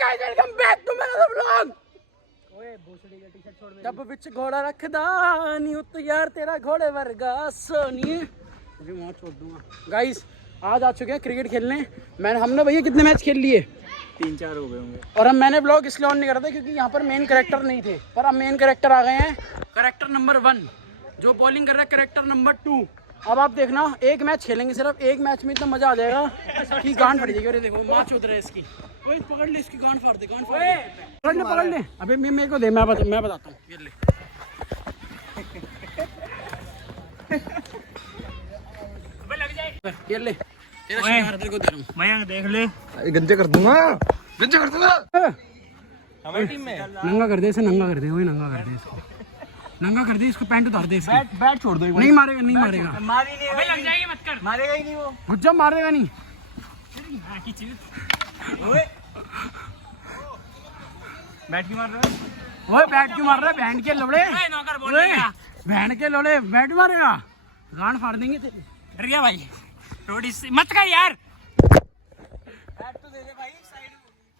Guys welcome back to my another vlog. ओए भोसड़ी का टी-शर्ट छोड़ मेरी। जब विच घोड़ा रखदा नी उत यार तेरा घोड़े वर्गा सोनी मुझे वहां छोड़ दूंगा। गाइस आज आ चुके हैं क्रिकेट खेलने। हमने भैया कितने मैच खेल लिए? 3-4 हो गए होंगे। और हम मैंने ब्लॉग इसलिए ऑन नहीं करा था क्योंकि यहाँ पर मेन कैरेक्टर नहीं थे, पर अब मेन कैरेक्टर आ गए हैं। कैरेक्टर नंबर 1 जो बॉलिंग कर रहा है, कैरेक्टर नंबर 2। अब आप देखना एक मैच खेलेंगे, सिर्फ एक मैच में इतना मजा आ जाएगा कि गांड फट जाएगी। अरे देखो माँ चौध रहा है इसकी। ओए पकड़ ले इसकी गांड फाड़ दे, गांड फाड़ दे। पकड़ ले। अबे मेरे को दे, मैं बताता हूँ। ये ले अबे लग जाए। ये ले तेरा शिकार तेरे को दे रहा हूँ। मैं देख ले गंजे कर दूंगा हमारी टीम में। नंगा कर दे इसे, नंगा कर दे। वही नंगा कर दे इसको, नंगा कर दे इसको, पैंट उतार दे इसकी। बैट छोड़ दो। नहीं मारेगा, नहीं मारेगा। मारी नहीं। अबे लग जाएगी, मत कर। मारेगा ही नहीं वो। गुज्जा मारेगा नहीं। ओए बैट क्यों मार रहा है? ओए बैट क्यों मार रहा है? बैंड के लोड़े, नौकर बोलेगा। बैंड के लोड़े बैट मारेगा, गांड फाड़ देंगे तेरी। डर गया भाई। थोड़ी सी मत कर यार। बैट तो दे दे भाई, साइड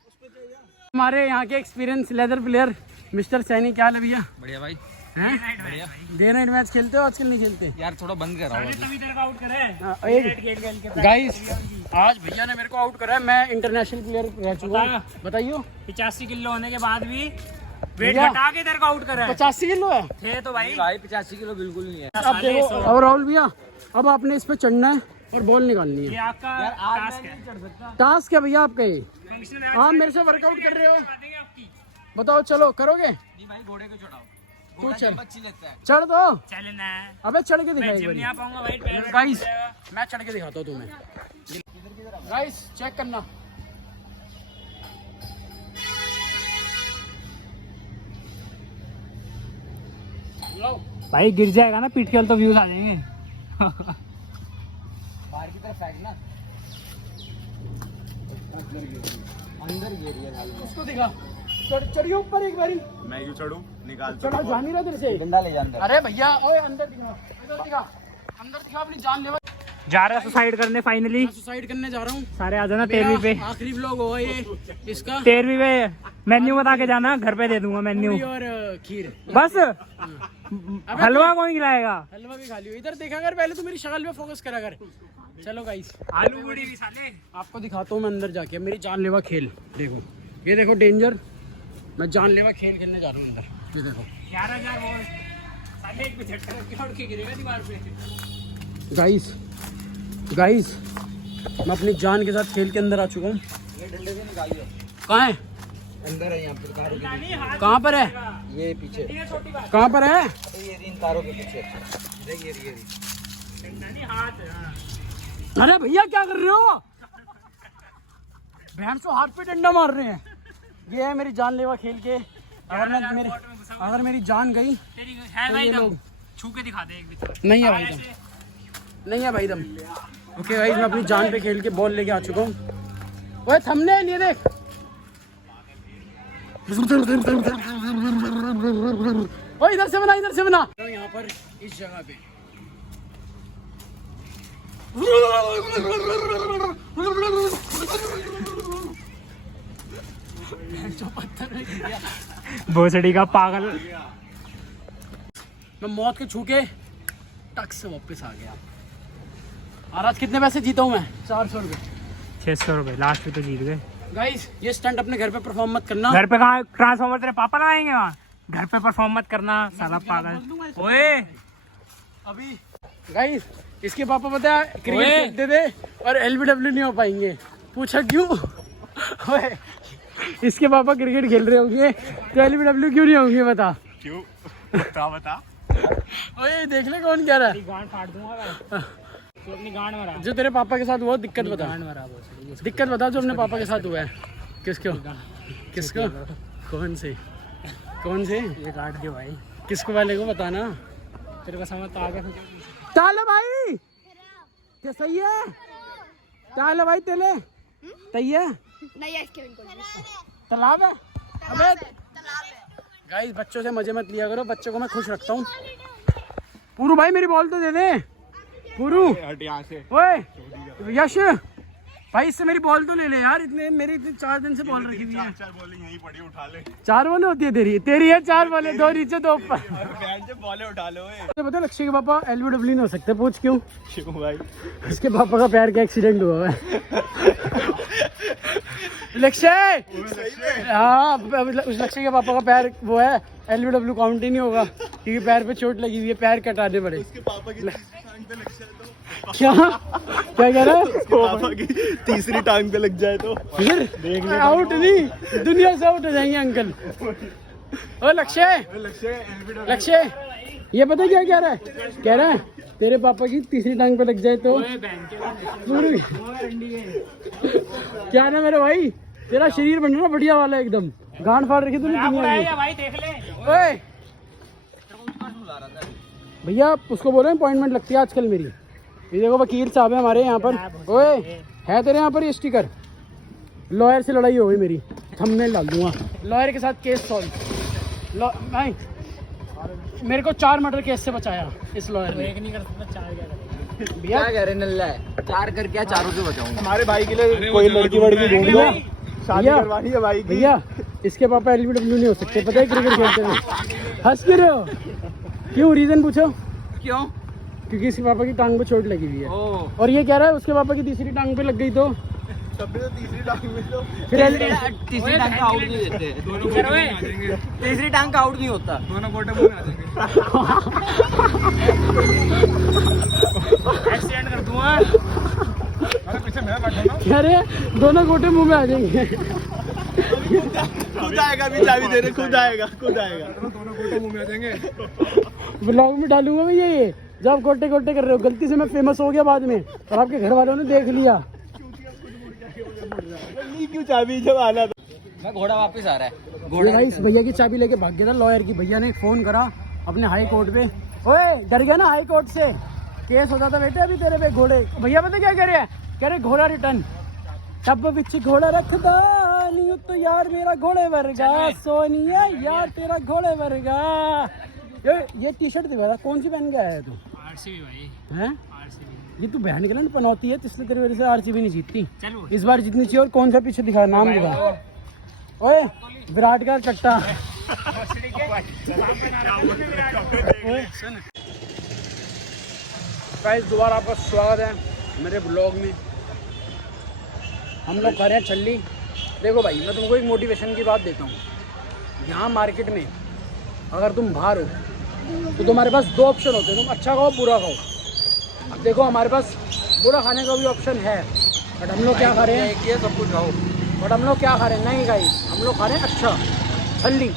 उस पे दे जा। हमारे यहाँ के experience leather player mister Saini, क्या है भैया? बढ़िया भाई, हैं? बढ़िया। डे नाइट मैच खेलते हो? आजकल नहीं खेलते यार थोड़ा बंद कर रहा हूँ। तभी तेरे को आउट करे। गाइस आज भैया ने मेरे को आउट करा है। मैं इंटरनेशनल प्लेयर रह चुका हूँ। बताइए 85 किलो होने के बाद भी वेट घटा के तेरे को आउट करा है। 85 किलो है थे तो भाई 85 किलो बिल्कुल नहीं है। अब देखो। और राहुल भैया अब आपने इस पे चढ़ना है और बॉल निकालनी ये है। आपका टास्क है। टास्क है भैया आपका ये। आप मेरे से वर्कआउट कर रहे हो, बताओ चलो करोगे? नहीं भाई, घोड़े को चढ़ाओ। तू चल, अच्छी लगता है। चढ़ दो। चलना है। अबे चढ़ के मैं जिम दिखाई नहीं आ पाऊंगा भाई, पैर में गाइस। जाएगा। मैं चढ़ के दिखाता हूँ तुम्हें। गाइस चेक करना। लो भाई गिर जाएगा ना पीठ के, तो व्यूज आ जाएंगे। बाहर की तरफ फेंकना, अंदर गिर भाई। उसको दिखा। चढ़िए ऊपर एक बारी। मैं क्यों चढ़ूं? निकाल चढ़ा जा नहीं रहा तेरे से। डंडा ले जा अंदर। अरे भैया ओए अंदर दिखा, अंदर दिखा, अंदर दिखा। अपनी जान लेवा। जा रहा है सुसाइड करने फाइनली। मैं सुसाइड करने जा रहा हूँ। सारे आ जाना 13वीं पे। आखिरी व्लॉग होगा ये इसका। 13वीं पे मेन्यू बता के जाना, घर पे दे दूंगा मेन्यू। पूरी और खीर बस हलवा कौन खिलाएगा? हलवा भी खा लियो। इधर देखा कर, पहले तो मेरी शक्ल पे फोकस करा कर। चलो गाइस आलू पूरी भी साले। आपको दिखाता हूँ मैं अंदर जाके मेरी जानलेवा खेल। देखो ये देखो डेंजर। मैं जानलेवा खेल खेलने जा रहा हूँ अंदर। ये देखो 11,000 बॉल साले एक पे झटका छोड़ के गिरेगा दीवार पे। गाइस गाइस मैं अपनी जान के साथ खेल के अंदर आ चुका हूँ। ये डंडे से निकालियो। कहाँ है? अंदर है यहाँ पर, तारों के पीछे। कहाँ पर है? ये पीछे। ये छोटी बात कहाँ पर है? ये इन तारों के पीछे। देख ये नहीं, हाथ। अरे भैया क्या कर रहे हो? भैंस को हाथ पे डंडा मार रहे हैं। ये है मेरी जानलेवा खेल के। अगर मेरी जान गई तेरी है तो भाई ये दम। लोग छू के दिखा दे एक भी। नहीं है भाई दम, नहीं है भाई दम। ओके भाई मैं अपनी जान पे खेल के बॉल लेके आ चुका हूँ। ओए थंबनेल ये देख। ओए इधर से बना, इधर से बना। यहाँ पर इस जगह पे भोसड़ी का पागल। मैं मौत के छू के टक से वापस आ गया। और आज कितने पैसे जीता हूँ मैं? 400 रुपये। 600 रुपए लास्ट में तो जीत गए। गाइस ये स्टंट अपने घर पे परफॉर्म मत करना। घर पे कहाँ ट्रांसफॉर्मर तेरे पापा लगाएंगे? वहाँ घर पे परफॉर्म मत करना साला पागल। ओए अभी गाइस इसके पापा पता है क्रिकेट खेलते थे और LBW नहीं हो पाएंगे। पूछा क्यों? ओए इसके पापा क्रिकेट खेल रहे होंगे तो LBW क्यों नहीं होंगे? बता क्यों? बता। ओए देख ले कौन कह रहा है। गांड फाड़ दूंगा तो अपनी गांड मरा। जो तेरे पापा के साथ हुआ दिक्कत बता। गांड मरा भोसड़ी। दिक्कत बता जो अपने पापा के साथ हुआ है। किसको? किसको? कौन से? कौन से? ये काट दे भाई। किसको वाले को बताना। तेरे को समझ तो आ गया। ताले भाई क्या सही है? ताले भाई तेले सही है? नहीं है इसके तालाब है। अबे गाइस बच्चों से मजे मत लिया करो, बच्चों को मैं खुश रखता हूँ। पूरू भाई मेरी बॉल तो दे दे। पूरू हट यहाँ से। ओए यश भाई इससे मेरी बॉल तो ले ले यार, इतने मेरी इतने 4 दिन से बॉल रखी हुई है। 4 बॉलिंग यहीं पड़ी, उठा ले। 4 बॉलें होती है तेरी है 4 बॉलें, 2 नीचे 2 ऊपर। बैंड से बॉलें उठा लो। तो पता लक्ष्य के पापा LBW नहीं हो सकते, पूछ क्यों? क्यों भाई? उसके पापा का पैर का एक्सीडेंट हुआ है। लक्ष्य, हाँ उस लक्ष्य के पापा का पैर वो है, LBW काउंट ही नहीं होगा क्योंकि पैर पे चोट लगी हुई है, पैर कटाने पड़े। उसके पापा की टांग पे लग जाए तो? क्या कह रहा है? पापा की तीसरी टांग पे लग जाए तो फिर आउट नहीं, दुनिया से आउट हो जाएंगे अंकल। ओ लक्ष्य, लक्ष्य ये पता क्या कह रहा है? कह रहा है तेरे पापा की तीसरी टांग पे लग जाए तो? क्या ना मेरे भाई, तेरा शरीर बन रहा बढ़िया वाला एकदम, गांड फाड़ रखी तूने दुनिया की। भाई देख ले। ओए भैया उसको बोलो अपॉइंटमेंट लगती है आजकल मेरी। ये देखो वकील साहब है हमारे यहाँ पर। ओए है तेरे यहाँ पर ये स्टिकर? लॉयर से लड़ाई हो गई मेरी, थंबनेल डाल दूंगा, लॉयर के साथ केस सॉल्व। नहीं मेरे को 4 मर्डर केस से बचाया इस लॉयर ने। 1 नहीं कर सकता, 4 क्या कर। भैया कह रहे नल्ला है, 4 कर क्या 4 से बचाऊंगा? हमारे भाई के लिए कोई लड़की वड़की ढूंढ लो, शादी भैया, करवानी है भाई की। भैया इसके पापा LBW नहीं हो सकते, पता है क्रिकेट खेलते हैं। हंस क्यों रहे हो? क्यों, रीजन पूछो क्यों? क्योंकि इसके पापा की टांग पे चोट लगी हुई है। ओह, और ये कह रहा है उसके पापा की तीसरी टांग पे लग गई तो तब भी तो तीसरी टांग में तो फिर तीसरी टांग का आउट नहीं देते। तीसरी टांग का आउट नहीं होता। दोनों गोटे मुंह में आ जाएंगे। एक्सीडेंट कर दूंगा। अरे पीछे मैं बैठा ना, कह रहे हैं दोनों गोटे मुंह में आ जाएंगे। खुद आएगा अभी, चाबी दे रहे, खुद आएगा दोनों गोटे मुंह में आ जाएंगे। ब्लॉग में डालूंगा भैया ये, जब गोटे गोटे कर रहे हो। गलती से मैं फेमस हो गया बाद में और आपके घर वालों ने देख लिया। क्यों चाबी जब आना था? मैं घोड़ा वापस आ रहा है। ये भाई इस भैया की चाबी लेके भाग गया था लॉयर की। भैया ने फोन करा अपने हाई कोर्ट पे। ओए डर गया ना हाई कोर्ट से, केस होता था बेटे अभी तेरे पे। घोड़े भैया पता क्या कह रहे हैं? कह रहे घोड़ा रिटर्न, टब विच घोड़ा रखदा नहीं तो यार मेरा घोड़े वर्गा, सोनिया यार तेरा घोड़े वर्गा। ये टी-शर्ट दिखा था, कौन सी पहन के आया है तू? RCB भाई, हैं RCB। ये तू बहन के लिए पनौती है, इसलिए तेरी वजह से RCB नहीं जीतती। चलो इस बार जीतनी चाहिए। और कौन सा पीछे दिखा, नाम दिखा। ओए विराट का कट्टा। गाइस दोबारा आपका स्वागत है मेरे ब्लॉग में। हम लोग कर रहे हैं छल्ली। देखो भाई मैं तुमको एक मोटिवेशन की बात देता हूँ। यहाँ मार्केट में अगर तुम बाहर हो तो तुम्हारे पास 2 ऑप्शन होते हैं, तुम अच्छा खाओ बुरा खाओ। अब देखो हमारे पास बुरा खाने का भी ऑप्शन है, बट हम लोग क्या खा रहे हैं? ये सब कुछ खाओ। बट हम लोग क्या खा रहे हैं? नहीं गाइस, हम लोग खा रहे हैं अच्छा छल्ली,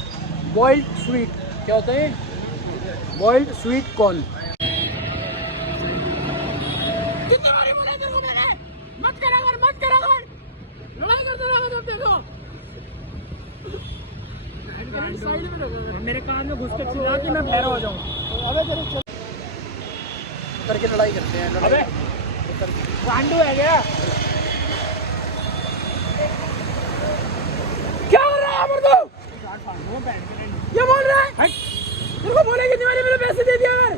बॉइल्ड स्वीट। क्या होता है? Boiled sweet corn. कितनी बारी बोला तेरे को मैंने, मत करा कर, मत करा कर, लड़ाई करते रहो जब देखो। मेरे कान में घुस के चिल्ला कि मैं बहरा हो जाऊं। अबे तेरे चल करके लड़ाई करते हैं। अबे गांडू है क्या? क्या हो रहा है यहाँ पर तू? क्या बोल रहा है? तेरे को बोले कितनी बारी मेरे पैसे दे दिया कर?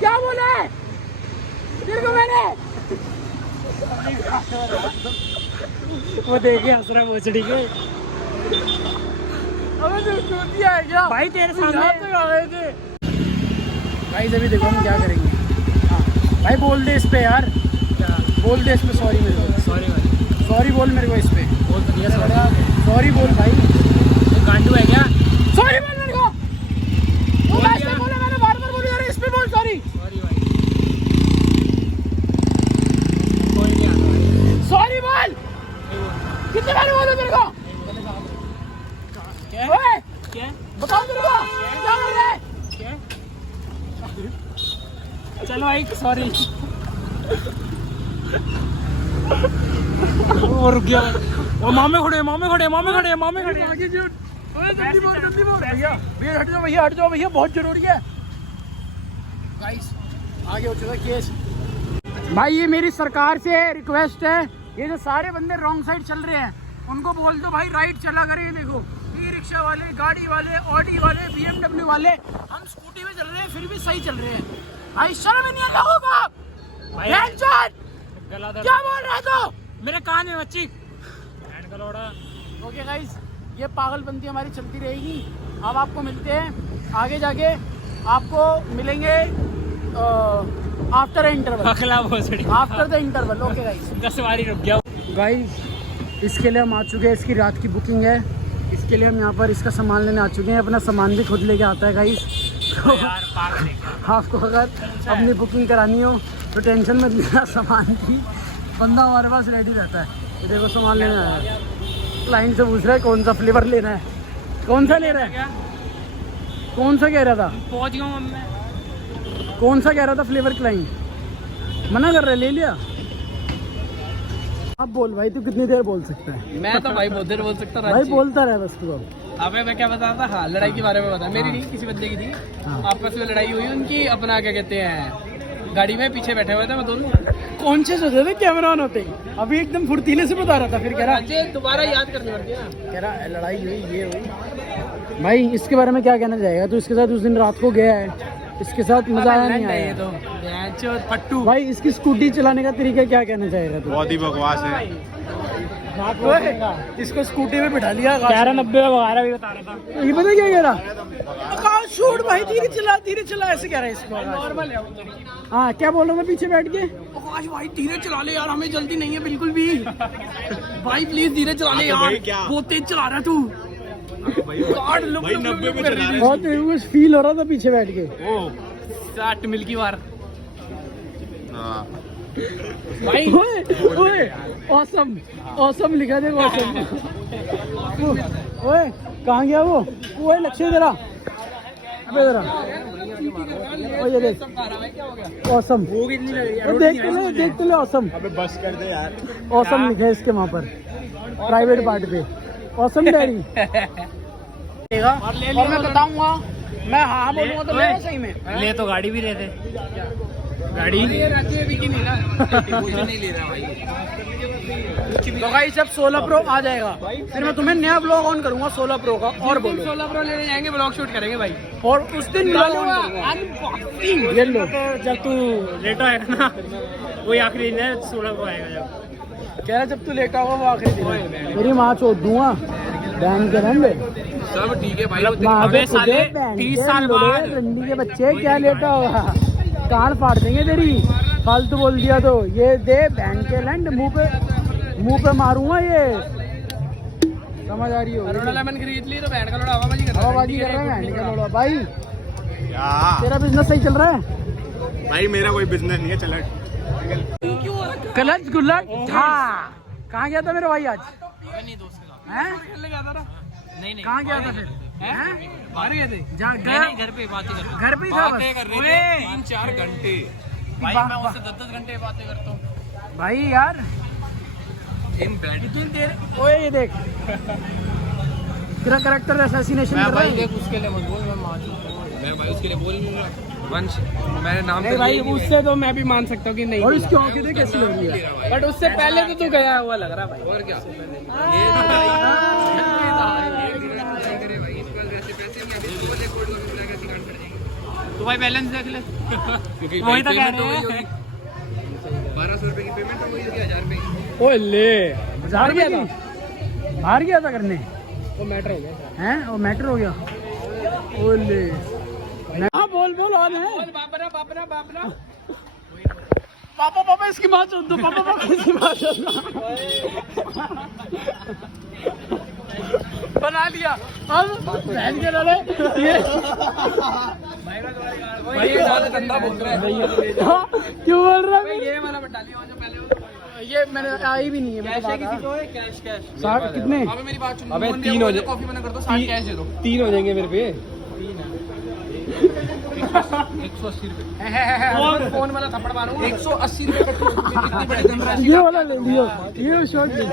क्या बोला है तेरे को मैंने? वो देखे हंस रहा भोसड़ी के। अबे तू चूतिया है क्या? भाई तेरे सामने यहाँ तक आ गए थे। भाई अभी देखो हम क्या करेंगे। हाँ भाई बोल दे इस पे यार, बोल दे इस पे सॉरी मेरे को। सॉरी भाई, सॉरी बोल मेरे को इस पे। बोल तो दिया सॉरी। सॉरी बोल भाई। तो गांडू है क्या? सॉरी बोल मेरे को। वो ऐसे बोला मैंने, बार-बार बोली यार इस पे बोल सॉरी। सॉरी भाई, कोई नहीं आता भाई। सॉरी बोल। कितनी बार बोलूं तेरे को? क्या? ओए क्या? बताओ तेरे को क्या कर रहा है? क्या? चलो भाई सॉरी। वो रुक गया। वो मामे खड़े आगे जो ओए जल्दी बोल भैया भैया हट जाओ भैया बहुत जरूरी है। गाइस आगे हो चुका केस। भाई ये मेरी सरकार से रिक्वेस्ट है, ये जो सारे बंदे रॉन्ग साइड चल रहे हैं उनको बोल दो भाई राइट चला करें। ये देखो ई रिक्शा वाले, गाड़ी वाले, ऑडी वाले, BMW वाले, हम स्कूटी में चल रहे हैं फिर भी सही चल रहे हैं। भाई शर्म नहीं है लोगों को? क्या बोल रहा था? मेरे कान में बच्ची ओके गाइस, ये पागलपंती हमारी चलती रहेगी। अब आपको मिलते हैं आगे जाके, आपको मिलेंगे आफ्टर इंटरवल, अगला भोसड़ी after the interval. Okay guys, 10 बारी रुक गया। गाइस इसके लिए हम आ चुके हैं, इसकी रात की बुकिंग है, इसके लिए हम यहाँ पर इसका सामान लेने आ चुके हैं। अपना सामान भी खुद लेके आता है गाइस। तो यार पागल है क्या? आपको अगर अपनी बुकिंग करानी हो तो टेंशन मत लेना, सामान की बंदा हमारे पास रेडी रहता है। ये देखो सामान लेने आया है, क्लाइंट से पूछ रहा है कौन सा फ्लेवर लेना है, कौन सा ले रहा है, कौन सा कह रहा था, पहुंच गया हूं मैं। कौन सा कह रहा था फ्लेवर, क्लाइंट मना कर रहा है, ले लिया। अब बोल भाई, तू कितनी देर बोल सकता है? मैं तो भाई बहुत देर बोल सकता था। भाई बोलता रहे बस तू। अबे मैं क्या बता रहा था, हाँ लड़ाई के बारे में बता। मेरी नहीं, किसी बंदे की थी, हाँ। आपस में लड़ाई हुई उनकी। अपना क्या कहते हैं, गाड़ी में पीछे बैठे हुए थे मैं दोनों। कॉन्शियस होते थे कैमरा ऑन होते ही, अभी एकदम फुर्तीले से बता रहा था, फिर कह रहा अच्छे दोबारा याद करनी पड़ती है ना। कह रहा लड़ाई हुई, ये हुई। भाई इसके बारे में क्या कहना चाहेगा? तो इसके साथ उस दिन रात को गया है, इसके साथ मजा आया नहीं आया? तो पट्टू भाई इसकी स्कूटी चलाने का तरीका क्या कहना चाहेगा तू? बहुत ही बकवास है। ओए, इसको स्कूटी में बिठा लिया, 1190 वगैरह भी बता रहा था। ये पता क्या कह रहा? शूट भाई, धीरे चला ऐसे कह रहा है इसको। नॉर्मल है। हाँ क्या बोल रहा मैं पीछे बैठ के? आकाश भाई धीरे चला ले यार, हमें जल्दी नहीं है बिल्कुल भी। भाई प्लीज धीरे चला ले यार, बहुत तेज चला रहा है तू। गार्ड लुक भाई 90 पे चला रहे बहुत कुछ फील हो रहा था पीछे बैठ के। ओ 60 मिल की बार हाँ। भाई। ओए ऑसम, ऑसम लिखा देखो, ऑसम। ओए कहाँ गया वो? ओए लक्ष्य जरा, अबे जरा, ओए ये देख ऑसम, देख तो ले ऑसम। अबे बस कर दे यार। ऑसम लिखा है इसके वहाँ पर प्राइवेट पार्ट पे, ऑसम डैडी। और मैं बताऊंगा, मैं हाँ बोलूंगा तो लेना सही में। ले तो गाड़ी भी रहे थे, गाड़ी नहीं ले रहा भाई। तो गाइस जब 16 प्रो आ जाएगा फिर मैं तुम्हें नया ब्लॉग ऑन करूंगा 16 प्रो का, और बोलो 16 प्रो लेने जाएंगे, ब्लॉग शूट करेंगे भाई। और उस दिन ब्लॉग ऑन करूंगा। ये लो, जब तू लेट आएगा ना, वही आखिरी दिन है, 16 को आएगा जब। कह रहा जब तू लेटा होगा वो आखिरी दिन है। मेरी माँ चोट दूंगा बैन के रंगे सब ठीक है भाई। अबे साले 30 साल बाद रंडी के बच्चे क्या लेटा होगा, कान फाड़ देंगे तेरी, फालतू बोल दिया तो। ये दे बैन के लैंड, मुंह पे मारूंगा, ये समझ आ रही हो? लेमन खरीद ली तो बैंड का लोड़ा हवाबाजी कर रहा है। हवाबाजी कर रहा है बैंड का लोड़ा। भाई क्या तेरा बिजनेस सही चल रहा है? भाई मेरा कोई बिजनेस नहीं है, चल। कलच गुल्लट था। कहाँ गया था मेरा भाई आज? नहीं दोस्त के साथ हैं? खेलने गया था ना। नहीं कहाँ गया था फिर? हैं? बाहर गए थे। घर पे बातें कर रहे घर पे ही था बस? कर रहे थे 3-4 घंटे भाई। मैं उससे 10-10 घंटे बातें करता हूँ भाई यार इन बेड। कितनी देर। ओए ये देख तेरा कैरेक्टर असैसिनेशन कर रहा है। उसके लिए मत बोल, मैं भाई उसके लिए बोल लूंगा। वंश मेरे नाम नहीं भाई उससे तो मैं भी मान सकता हूँ कि नहीं। और इसकी आंखें देख कैसी लग रही है। बट उससे पहले तो तू गया हुआ लग रहा भाई। और क्या तो भाई बैलेंस देख ले, वही तो कह रहे हैं। 1200 रुपए की पेमेंट हो गई, 1000 रुपए की। ओए ले बाहर गया था, बाहर गया था करने, वो मैटर हो गया हैं? वो मैटर हो गया। ओले हाँ बोल बोल ऑन है। बाबरा पापा इसकी माँ चोद दो, पापा इसकी माँ चोद दो। बना लिया अब बहन के लड़े ये भाई ये ज्यादा गंदा बोल रहा है। हाँ, क्यों बोल रहा है? ये वाला बता लिया जो पहले ये मैंने आई भी नहीं है। कैश है किसी को, कैश 60 कितने? अबे मेरी बात सुनो। अबे 3 हो जाए, कॉफी बना कर दो, 60 कैश दे दो। 3 हो जाएंगे मेरे पे। 180 रुपए फोन वाला थप्पड़ मारूंगा। 180 रुपए का कितनी बड़ी धनराशि। ये वाला ले लियो, ये शॉर्ट ले।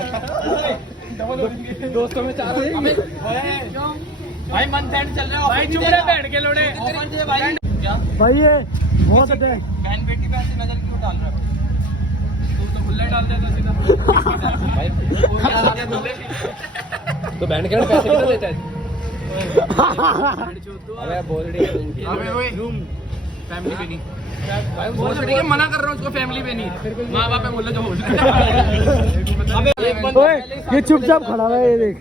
दोस्तों में 4 भाई मंथ एंड चल रहा है भाई। चुप रहे बैठ के लोड़े भाई। क्या भाई ये बहुत है। बहन बेटी पे ऐसी नजर क्यों डाल रहा है? तू तो खुला डाल देता सीधा भाई। तो बहन के पैसे कितना देता है? अबे बोल रही है। अबे ओए फैमिली पे नहीं भाई वो ठीक है, मना कर रहा हूँ उसको, फैमिली पे नहीं, माँ बाप है, बोले जो बोल ये चुपचाप खड़ा हुआ है, ये देख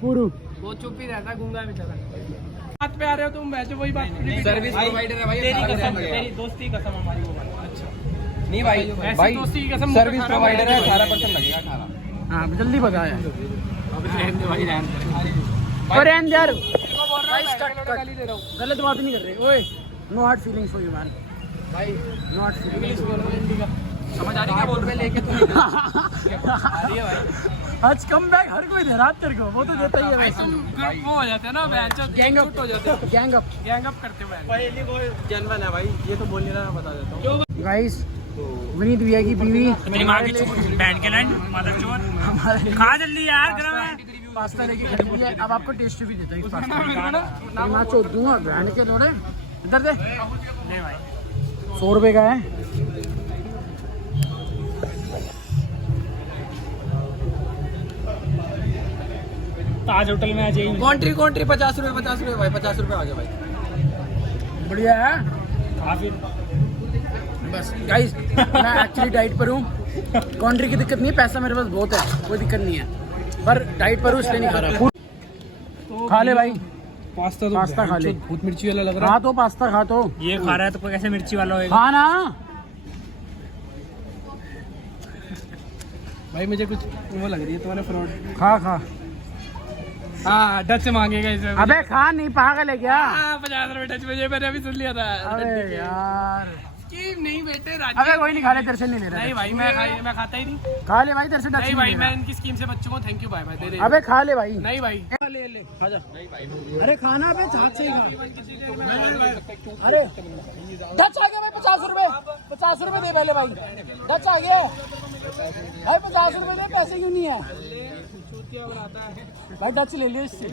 पुरु। वो चुप ही रहता है, गूंगा है बेचारा। बात पे आ रहे हो तुम, बैठो, वही बात। सर्विस प्रोवाइडर है भाई, तेरी कसम, तेरी दोस्ती की कसम हमारी वो बात। अच्छा नहीं भाई, भाई दोस्ती की कसम, सर्विस प्रोवाइडर है, 18% लगेगा खाना। हाँ जल्दी बता यार, अब रहने दे भाई, रहने दे। पर यार भाई गाली दे रहा हूँ। गलत बात नहीं कर रहे। ओए no hard feelings for you man भाई, नो हार्ड फीलिंग्स। समझ आ रही क्या बोल रहे लेके तुम? आ रही है भाई। आज कम बैक हर कोई दे रहा है तेरे को, वो तो देता ही है वैसे। तुम ग्रुप वो हो जाते हैं ना, गैंग अप हो जाते हो, गैंग अप करते हो। पहली वो जनवन है भाई, ये तो बोल नहीं रहा, मैं बता देता हूँ। गाइस विनीत भैया की बीवी मेरी माँ की बैंड के लाइन मदर चोर खा जल्दी यार, गरम है। पास्ता लेके खड़ी हुई है। अब आपको टेस्ट भी देता है इस पास्ता का। मैं चोट दूंगा बैंड के लोड़े, इधर दे। नहीं भाई 100 रुपए का है। ताज होटल में आ जाइए। कॉन्ट्री 50 रुपए भाई, 50 रुपए आ गए भाई। बढ़िया है। काफी बस गाइस मैं एक्चुअली डाइट पर हूँ। कॉन्ट्री की दिक्कत नहीं है, पैसा मेरे पास बहुत है, कोई दिक्कत नहीं है, पर डाइट पर हूँ इसलिए नहीं खा रहा। खा ले भाई पास्ता खा ले। बहुत मिर्ची वाला लग रहा खा तो पास्ता खा तो। ये खा रहा है तो कैसे मिर्ची वाला होएगा? खा ना है भाई, मुझे कुछ वो लग रही है तुम्हारे फ्रॉड। खा खा। हाँ डच से मांगेगा इसे। अबे खा नहीं, पागल है क्या? 50 रुपए डच में, मैंने अभी सुन लिया था। अबे यार स्कीम नहीं बेटे, अबे कोई नहीं, खा ले, तेरे से नहीं ले रहा। नहीं भाई, मैं खाता ही नहीं। खा ले भाई, तेरे से नहीं भाई, मैं इनकी स्कीम से बच्चों को थैंक यू भाई दे दे। अबे खा ले भाई। नहीं भाई, ले खा जा। अरे खाना अबे हाथ से ही खा। अरे डच आ गया भाई, 50 रुपए दे पहले भाई। डच आ गया भाई, 50 रुपए दे, पैसे क्यों नहीं है भाई? डच ले लियो इससे।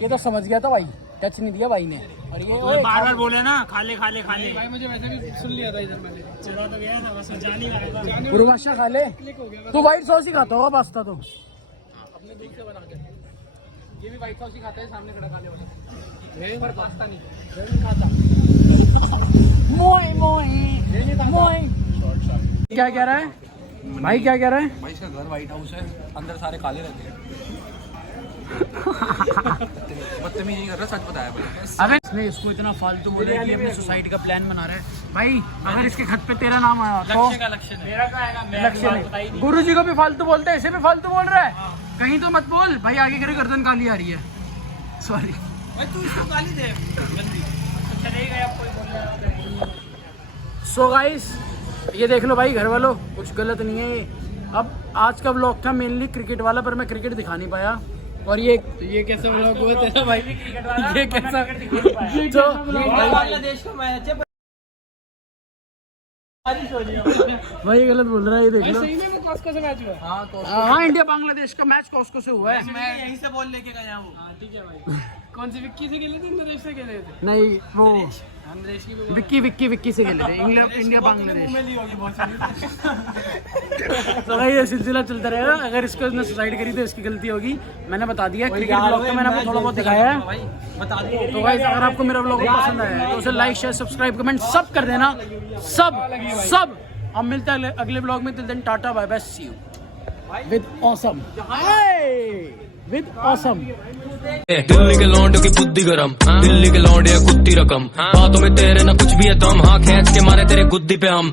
ये तो समझ गया था भाई, टच नहीं दिया भाई ने। और ये बार बार बोले ना खा ले। भाई मुझे वैसे भी सुन लिया था इधर मैंने। चला तो गया था बस, जान ही रहा। पूर्वाशा खा ले। तू व्हाइट सॉस ही खाता होगा पास्ता तो। अपने दूध से बना के, ये भी व्हाइट सॉस ही खाता है, सामने खड़ा खाने वाला। मैं पर पास्ता नहीं खाता। मोए क्या कह रहा है भाई, क्या कह रहा है भाई? इसका घर व्हाइट हाउस है, अंदर सारे काले रहते हैं। बदतमीजी नहीं कर रहा, सच बताया भाई। अबे इसने इसको इतना फालतू बोल रहा है कि अपनी सोसाइटी का प्लान बना रहा है भाई। अगर इसके खत पे तेरा नाम आया तो लक्ष्य मेरा क्या आएगा? लक्ष्य नहीं। गुरु जी को भी फालतू बोलते हैं, इसे भी फालतू बोल रहा है। कहीं तो मत बोल भाई, आगे करे गर्दन काली आ रही है। सॉरी भाई, तू इसको गाली दे जल्दी। चलेगा या कोई बोल रहा है? सो गाइस ये देख लो भाई, घर वालों कुछ गलत नहीं है। अब आज का व्लॉग था मेनली क्रिकेट वाला, पर मैं क्रिकेट दिखा नहीं पाया। और ये कैसा व्लॉग हुआ तेरा भाई? ये कैसा बांग्लादेश का मैच है भाई, गलत बोल रहा है, ये देख लो। सही में वो कॉस्को से मैच हुआ। हाँ इंडिया बांग्लादेश का मैच कॉस्को से हुआ है। मैं यहीं से बॉल लेके गया हूँ। ठीक है भाई। कौन सी विक्की से खेले थे, नरेश से खेले थे? नहीं वो नरेश की विक्की से खेले थे। इंडिया बांग्लादेश। मुंह में ली होगी बहुत सारी। तो भाई ये सिलसिला चलता रहेगा। अगर इसको इसने सुसाइड करी तो इसकी गलती होगी। मैंने बता दिया, क्रिकेट ब्लॉग में मैंने आपको थोड़ा बहुत दिखाया है। बता दिए। तो गाइस अगर आपको मेरा ब्लॉग पसंद आया है तो उसे लाइक शेयर सब्सक्राइब कमेंट सब कर देना, सब। हम मिलते हैं अगले ब्लॉग में। Till then tata bye bye, see you with awesome. Delhi के लौंडे की बुद्धि गरम, दिल्ली के लौंडे कुत्ती रकम, बातों में तेरे ना कुछ भी है दम, हाँ खींच के मारे तेरे गुद्दी पे हम।